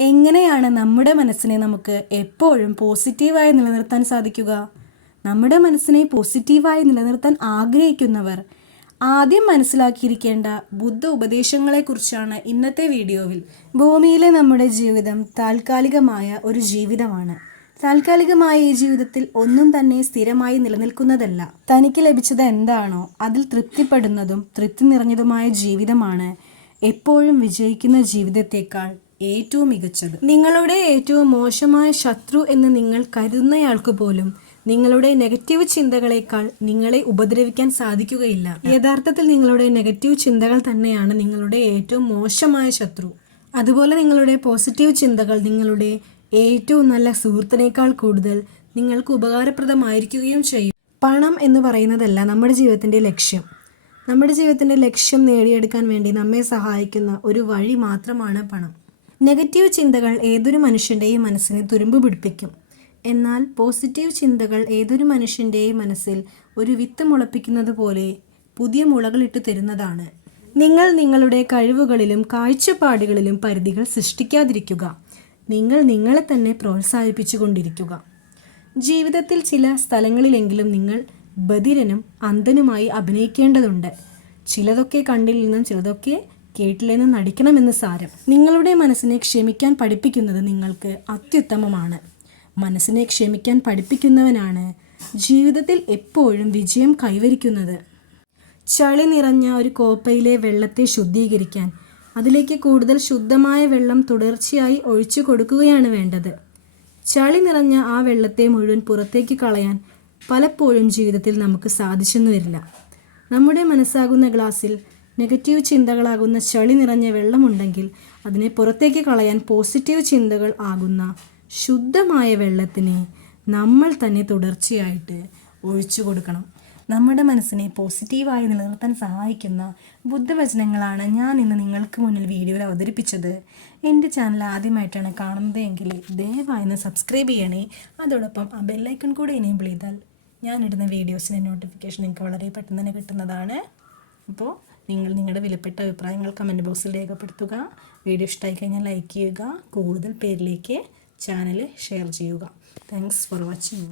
എങ്ങനെയാണ് നമ്മുടെ മനസ്സിനെ നമുക്ക് എപ്പോഴും പോസിറ്റീവായി നിലനിർത്താൻ സാധിക്കുക? നമ്മുടെ മനസ്സിനെ പോസിറ്റീവായി നിലനിർത്താൻ ആഗ്രഹിക്കുന്നവർ ആദ്യം മനസ്സിലാക്കിയിരിക്കേണ്ട ബുദ്ധ ഉപദേശങ്ങളെക്കുറിച്ചാണ് ഇന്നത്തെ വീഡിയോയിൽ ഭൂമിയിലെ നമ്മുടെ ജീവിതം താൽക്കാലികമായ ഒരു ജീവിതമാണ്. താൽക്കാലികമായ ഈ ജീവിതത്തിൽ ഒന്നും തന്നെ സ്ഥിരമായി നിലനിൽക്കുന്നതല്ല. തനിക്ക് ലഭിച്ചത് എന്താണോ അതിൽ തൃപ്തിപ്പെടുന്നതും തൃപ്തി നിറഞ്ഞതുമായ ജീവിതമാണ് എപ്പോഴും വിജയിക്കുന്ന ജീവിതത്തേക്കാൾ ഏറ്റവും മികച്ചത്. നിങ്ങളുടെ ഏറ്റവും മോശമായ ശത്രു എന്ന് നിങ്ങൾ കരുതുന്നയാൾക്ക് പോലും നിങ്ങളുടെ നെഗറ്റീവ് ചിന്തകളേക്കാൾ നിങ്ങളെ ഉപദ്രവിക്കാൻ സാധിക്കുകയില്ല. യഥാർത്ഥത്തിൽ നിങ്ങളുടെ നെഗറ്റീവ് ചിന്തകൾ തന്നെയാണ് നിങ്ങളുടെ ഏറ്റവും മോശമായ ശത്രു. അതുപോലെ നിങ്ങളുടെ പോസിറ്റീവ് ചിന്തകൾ നിങ്ങളുടെ ഏറ്റവും നല്ല സുഹൃത്തിനേക്കാൾ കൂടുതൽ നിങ്ങൾക്ക് ഉപകാരപ്രദമായിരിക്കുകയും ചെയ്യും. പണം എന്ന് പറയുന്നതല്ല നമ്മുടെ ജീവിതത്തിന്റെ ലക്ഷ്യം. നമ്മുടെ ജീവിതത്തിന്റെ ലക്ഷ്യം നേടിയെടുക്കാൻ വേണ്ടി നമ്മെ സഹായിക്കുന്ന ഒരു വഴി മാത്രമാണ് പണം. നെഗറ്റീവ് ചിന്തകൾ ഏതൊരു മനുഷ്യന്റെയും മനസ്സിനെ തുരുമ്പ് പിടിപ്പിക്കും. എന്നാൽ പോസിറ്റീവ് ചിന്തകൾ ഏതൊരു മനുഷ്യന്റെയും മനസ്സിൽ ഒരു വിത്ത് മുളപ്പിക്കുന്നത് പോലെ പുതിയ മുളകളിട്ട് തരുന്നതാണ്. നിങ്ങൾ നിങ്ങളുടെ കഴിവുകളിലും കാഴ്ചപ്പാടുകളിലും പരിധികൾ സൃഷ്ടിക്കാതിരിക്കുക. നിങ്ങൾ നിങ്ങളെ തന്നെ പ്രോത്സാഹിപ്പിച്ചുകൊണ്ടിരിക്കുക ജീവിതത്തിൽ ചില സ്ഥലങ്ങളിലെങ്കിലും നിങ്ങൾ ബധിരനും അന്ധനുമായി അഭിനയിക്കേണ്ടതുണ്ട്. ചിലതൊക്കെ കണ്ടിൽ നിന്നും ചിലതൊക്കെ കേട്ടില്ലെന്ന് നടിക്കണമെന്ന് സാരം. നിങ്ങളുടെ മനസ്സിനെ ക്ഷമിക്കാൻ പഠിപ്പിക്കുന്നത് നിങ്ങൾക്ക് അത്യുത്തമമാണ്. മനസ്സിനെ ക്ഷമിക്കാൻ പഠിപ്പിക്കുന്നവനാണ് ജീവിതത്തിൽ എപ്പോഴും വിജയം കൈവരിക്കുന്നത്. ചളി നിറഞ്ഞ ഒരു കോപ്പയിലെ വെള്ളത്തെ ശുദ്ധീകരിക്കാൻ അതിലേക്ക് കൂടുതൽ ശുദ്ധമായ വെള്ളം തുടർച്ചയായി ഒഴിച്ചു കൊടുക്കുകയാണ് വേണ്ടത്. ചളി നിറഞ്ഞ ആ വെള്ളത്തെ മുഴുവൻ പുറത്തേക്ക് കളയാൻ പലപ്പോഴും ജീവിതത്തിൽ നമുക്ക് സാധിച്ചെന്നു വരില്ല. നമ്മുടെ മനസ്സാകുന്ന ഗ്ലാസ്സിൽ നെഗറ്റീവ് ചിന്തകളാകുന്ന ചളി നിറഞ്ഞ വെള്ളമുണ്ടെങ്കിൽ അതിനെ പുറത്തേക്ക് കളയാൻ പോസിറ്റീവ് ചിന്തകൾ ആകുന്ന ശുദ്ധമായ വെള്ളത്തിനെ നമ്മൾ തന്നെ തുടർച്ചയായിട്ട് ഒഴിച്ചു കൊടുക്കണം. നമ്മുടെ മനസ്സിനെ പോസിറ്റീവായി നിലനിർത്താൻ സഹായിക്കുന്ന ബുദ്ധവചനങ്ങളാണ് ഞാൻ ഇന്ന് നിങ്ങൾക്ക് മുന്നിൽ വീഡിയോയിൽ അവതരിപ്പിച്ചത്. എന്റെ ചാനൽ ആദ്യമായിട്ടാണ് കാണുന്നത് എങ്കിൽ ദയവായി സബ്സ്ക്രൈബ് ചെയ്യണേ. അതോടൊപ്പം ആ ബെല്ലൈക്കൺ കൂടെ എനേബിൾ ചെയ്താൽ ഞാനിടുന്ന വീഡിയോസിന്റെ നോട്ടിഫിക്കേഷൻ നിങ്ങൾക്ക് വളരെ പെട്ടെന്ന് തന്നെ കിട്ടുന്നതാണ്. അപ്പോൾ നിങ്ങൾ നിങ്ങളുടെ വിലപ്പെട്ട അഭിപ്രായങ്ങൾ കമന്റ് ബോക്സിൽ രേഖപ്പെടുത്തുക. വീഡിയോ ഇഷ്ടമായി കഴിഞ്ഞാൽ ലൈക്ക് ചെയ്യുക. കൂടുതൽ പേരിലേക്ക് ചാനൽ ഷെയർ ചെയ്യുക. Thanks for watching